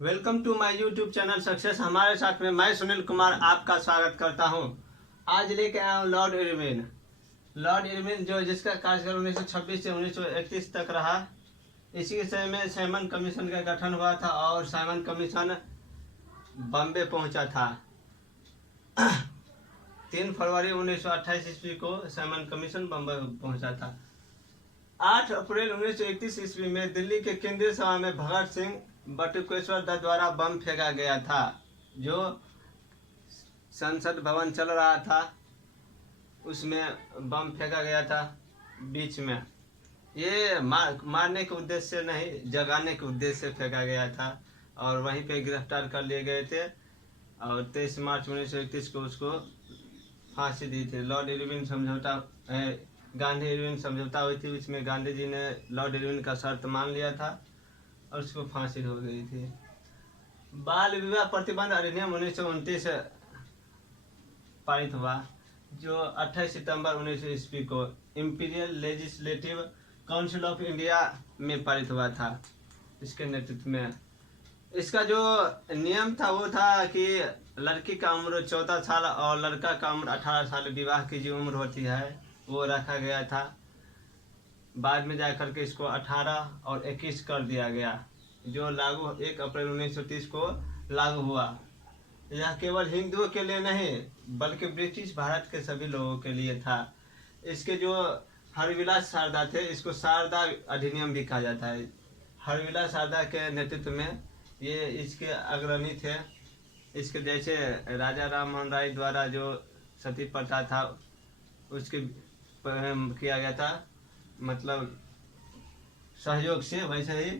Welcome to my YouTube channel success. हमारे साथ में मैं सुनील कुमार आपका स्वागत करता हूं। आज लेके आया हूं लॉर्ड इरविन। लॉर्ड इरविन जो जिसका कार्यकाल 1926 से 1931 तक रहा। इसी के समय में साइमन कमीशन का गठन हुआ था और साइमन कमीशन बॉम्बे पहुंचा था। 3 फरवरी 1928 ईस्वी को साइमन कमीशन बॉम्बे पहुंचा था। 8 अप्रैल 1931 ईस्वी में दिल्ली के केंद्रीय सभा में भगत सिंह बटुकेश्वर दत्त द्वारा बम फेंका गया था। जो संसद भवन चल रहा था उसमें बम फेंका गया था बीच में। ये मारने के उद्देश्य से नहीं, जगाने के उद्देश्य से फेंका गया था और वहीं पे गिरफ्तार कर लिए गए थे और 23 मार्च 1931 को उसको फांसी दी थी। लॉर्ड इरविन समझौता, गांधी इरविन समझौता हुई थी, उसमें गांधी जी ने लॉर्ड इरविन का शर्त मान लिया था और उसको फांसी हो गई थी। बाल विवाह प्रतिबंध अधिनियम 1929 पारित हुआ, जो 28 सितंबर 1900 ईस्वी को imperial legislative council of India में पारित हुआ था। इसके नेतृत्व में इसका जो नियम था वो था कि लड़की का उम्र 14 साल और लड़का का उम्र 18 साल, विवाह की जो उम्र होती है वो रखा गया था। बाद में जाकर के इसको 18 और 21 कर दिया गया, जो लागू 1 अप्रैल 1930 को लागू हुआ। यह केवल हिंदुओं के लिए नहीं बल्कि ब्रिटिश भारत के सभी लोगों के लिए था। इसके जो हरविलास शारदा थे, इसको शारदा अधिनियम भी कहा जाता है। हरविलास शारदा के नेतृत्व में ये इसके अग्रणी थे। इसके जैसे राजा राम मोहन राय द्वारा जो सती प्रथा था उसके किया गया था, मतलब सहयोग से, वैसे ही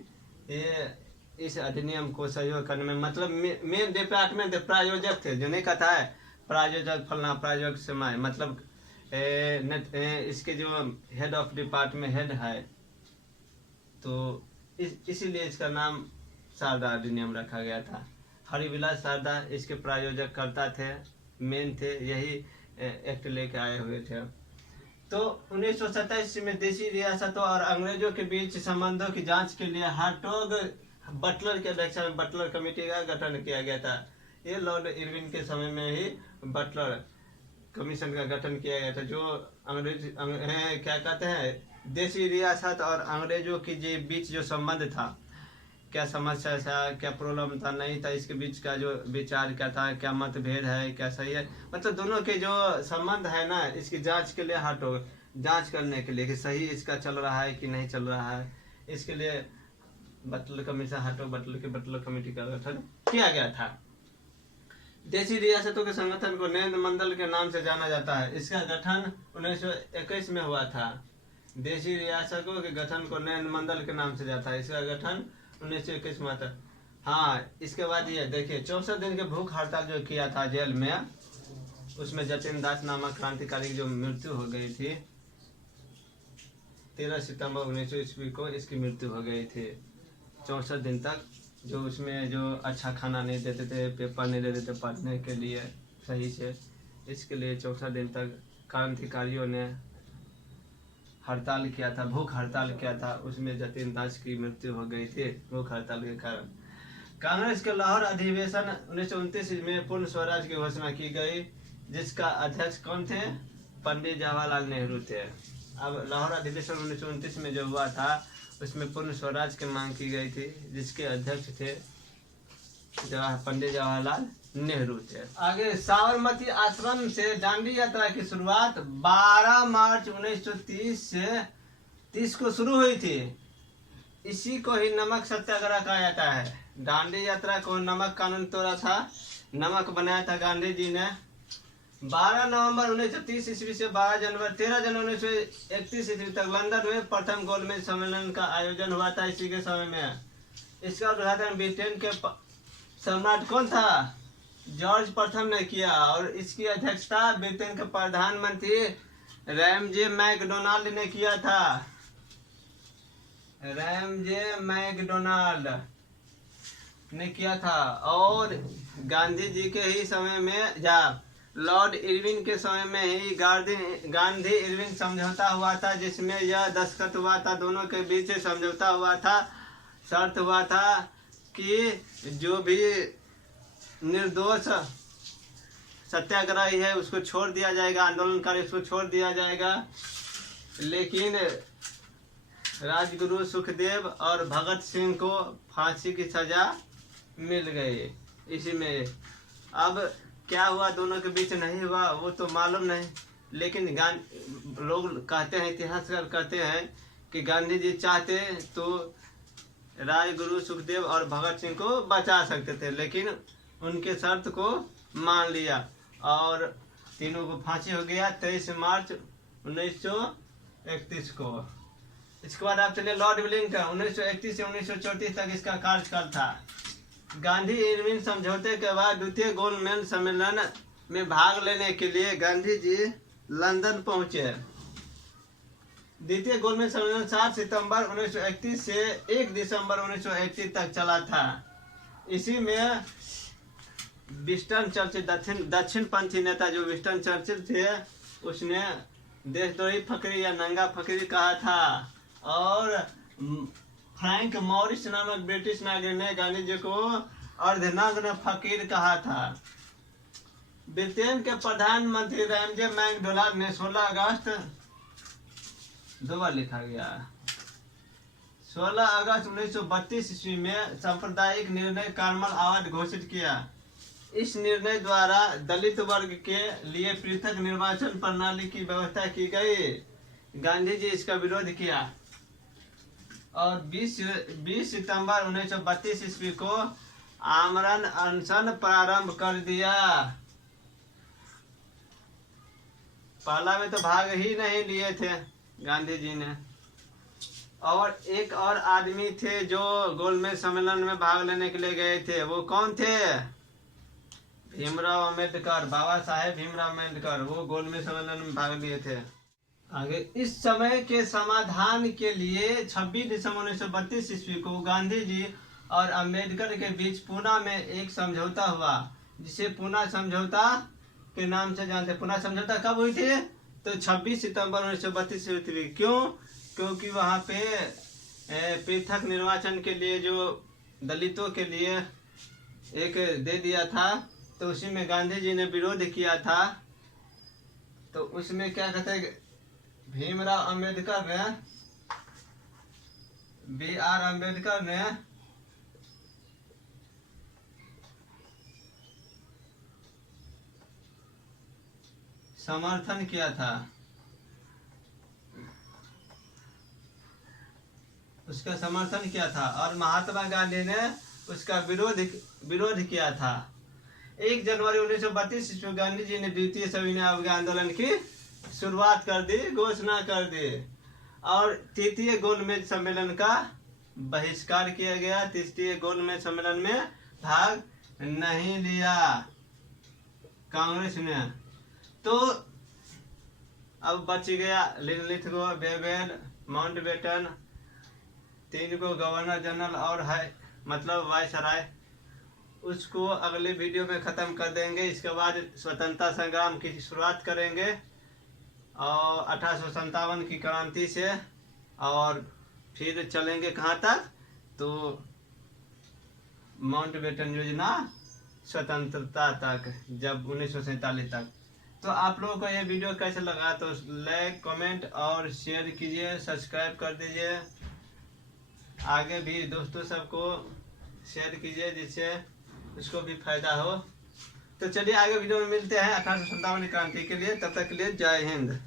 ये इस अधिनियम को सहयोग करने में, मतलब मेन डिपार्टमेंट प्रायोजक थे, जो नहीं कहता है प्रायोजक फलना प्रायोजक समय, मतलब इसके जो हेड ऑफ डिपार्टमेंट हेड है, तो इसीलिए इसका नाम शारदा अधिनियम रखा गया था। हरिविलास शारदा इसके प्रायोजक करता थे, मेन थे, यही एक्ट लेके आए हुए थे। तो 1927 में देशी रियासतों और अंग्रेजों के बीच संबंधों की जांच के लिए हार्टोग बटलर के अध्यक्षता में बटलर कमेटी का गठन किया गया था। ये लॉर्ड इरविन के समय में ही बटलर कमीशन का गठन किया गया था, जो क्या कहते हैं, देशी रियासत और अंग्रेजों के बीच जो संबंध था, क्या समस्या था, क्या प्रॉब्लम था, नहीं था, इसके बीच का जो विचार क्या था, क्या मतभेद है, क्या सही है, मतलब दोनों के जो संबंध है ना, इसकी जांच के लिए हार्टोग, जांच करने के लिए कि सही इसका चल रहा है कि नहीं चल रहा है, इसके लिए Butler commission, Hartog Butler committee का गठन किया गया था। देशी रियासतों के संगठन को नेंद मंडल के नाम से जाना जाता है। इसका गठन 1921 में हुआ था। देशी रियासतों के गठन को नेंद मंडल के नाम से जाता है। इसका गठन 1921 में था। हाँ, इसके बाद ये देखिए 64 दिन के भूख हड़ताल जो किया था जेल में, उसमें जतिन दास नामक क्रांतिकारी की जो मृत्यु हो गई थी, 13 सितंबर 1900 ईस्वी को इसकी मृत्यु हो गई थी। 64 दिन तक जो उसमें जो अच्छा खाना नहीं देते थे, पेपर नहीं देते थे पढ़ने के लिए सही से, इसके लिए 64 दिन तक क्रांतिकारियों ने हड़ताल किया था, भूख हड़ताल किया था। उसमें जतिन दास की मृत्यु हो गई थी भूख हड़ताल के कारण। कांग्रेस के लाहौर अधिवेशन 1929 में पूर्ण स्वराज की घोषणा की गई, जिसका अध्यक्ष कौन थे? पंडित जवाहरलाल नेहरू थे। अब लाहौर अधिवेशन 1929 में जो हुआ था उसमें पूर्ण स्वराज की मांग की गई थी, जिसके अध्यक्ष थे पंडित जवाहरलाल नेहरू थे। आगे साबरमती आश्रम से दांडी यात्रा की शुरुआत 12 मार्च 1930 से 30 को शुरू हुई थी। इसी को ही नमक सत्याग्रह कहा जाता है। दांडी यात्रा को नमक कानून तोड़ा था, नमक बनाया था गांधी जी ने। 12 नवंबर 1930 ईस्वी से 13 जनवरी 1931 ईस्वी तक लंदन में प्रथम गोलमेज सम्मेलन का आयोजन हुआ था। इसी के समय में इसका उद्घाटन ब्रिटेन के सम्राट कौन था? जॉर्ज प्रथम ने किया और इसकी अध्यक्षता ब्रिटेन के प्रधानमंत्री रैमजे मैकडोनाल्ड ने किया था। रैमजे मैकडोनाल्ड ने किया था। और गांधी जी के ही समय में, लॉर्ड इरविन के समय में ही गांधी इरविन समझौता हुआ था, जिसमें यह दस्तखत हुआ था, दोनों के बीच समझौता हुआ था, शर्त हुआ था कि जो भी निर्दोष सत्याग्रही है उसको छोड़ दिया जाएगा, आंदोलनकारी उसको छोड़ दिया जाएगा। लेकिन राजगुरु सुखदेव और भगत सिंह को फांसी की सजा मिल गई। इसी में अब क्या हुआ दोनों के बीच नहीं हुआ वो तो मालूम नहीं, लेकिन लोग कहते हैं, इतिहासकार कहते हैं कि गांधी जी चाहते तो राजगुरु सुखदेव और भगत सिंह को बचा सकते थे, लेकिन उनके शर्त को मान लिया और तीनों को फांसी हो गया 23 मार्च 1931 को। इसके बाद आप चलिए लॉर्ड वेलिंगटन 1931 से 1934 तक इसका कार्यकाल था। गांधी इरविन समझौते के बाद द्वितीय गोलमेज सम्मेलन में भाग लेने के लिए गांधी जी लंदन पहुंचे। द्वितीय गोलमेज सम्मेलन 7 सितंबर 1931 से 1 दिसंबर 1931 तक चला था। इसी में विंस्टन चर्चिल दक्षिणपंथी नेता जो विंस्टन चर्चिल थे उसने देशद्रोही फकीर या नंगा फकीर कहा था, और फ्रैंक मॉरिस नामक ब्रिटिश नागरिक ने गांधी जी को अर्धनग्न फकीर कहा था। ब्रिटेन के प्रधानमंत्री रैमजे मैकडोनाल्ड ने 16 अगस्त 1932 ईस्वी में सांप्रदायिक निर्णय कार्मल अवार्ड घोषित किया। इस निर्णय द्वारा दलित वर्ग के लिए पृथक निर्वाचन प्रणाली की व्यवस्था की गई। गांधी जी इसका विरोध किया और 20 सितंबर 1932 ईस्वी को आमरण अनशन प्रारंभ कर दिया। पहला में तो भाग ही नहीं लिए थे गांधी जी ने। और एक और आदमी थे जो गोलमेज सम्मेलन में भाग लेने के लिए गए थे, वो कौन थे? भीमराव अम्बेडकर, बाबा साहेब भीमराव अम्बेडकर, वो गोलमेज सम्मेलन में भाग लिए थे। आगे इस समय के समाधान के लिए 26 दिसंबर 1932 ईस्वी को गांधी जी और अम्बेडकर के बीच पूना में एक समझौता हुआ, जिसे पूना समझौता के नाम से जानते हैं। पूना समझौता कब हुई थी? तो 26 सितंबर 1932 हुई थी। क्यों? क्योंकि वहाँ पे पृथक निर्वाचन के लिए जो दलितों के लिए एक दे दिया था, तो उसी में गांधी जी ने विरोध किया था। तो उसमें क्या कहते हैं, भीमराव अम्बेडकर ने, B.R. अम्बेडकर ने समर्थन किया था, उसका समर्थन किया था, और महात्मा गांधी ने उसका विरोध किया था। 1 जनवरी 1932 ईस्वी गांधी जी ने द्वितीय सविनय अवज्ञा आंदोलन की शुरुआत कर दी, घोषणा कर दी, और तृतीय गोलमेज सम्मेलन का बहिष्कार किया गया। तृतीय गोलमेज सम्मेलन में भाग नहीं लिया कांग्रेस ने। तो अब बच गया लिथगो, बेबेल, माउंटबेटन, 3 को गवर्नर जनरल और है मतलब वायसराय। उसको अगले वीडियो में ख़त्म कर देंगे। इसके बाद स्वतंत्रता संग्राम की शुरुआत करेंगे और 1857 की क्रांति से, और फिर चलेंगे कहाँ तक, तो माउंटबेटन योजना स्वतंत्रता तक, जब 1947 तक। तो आप लोगों को ये वीडियो कैसे लगा तो लाइक, कमेंट और शेयर कीजिए, सब्सक्राइब कर दीजिए। आगे भी दोस्तों सबको शेयर कीजिए जिससे उसको भी फायदा हो। तो चलिए आगे वीडियो में मिलते हैं 1857 क्रांति के लिए। तब तक के लिए जय हिंद।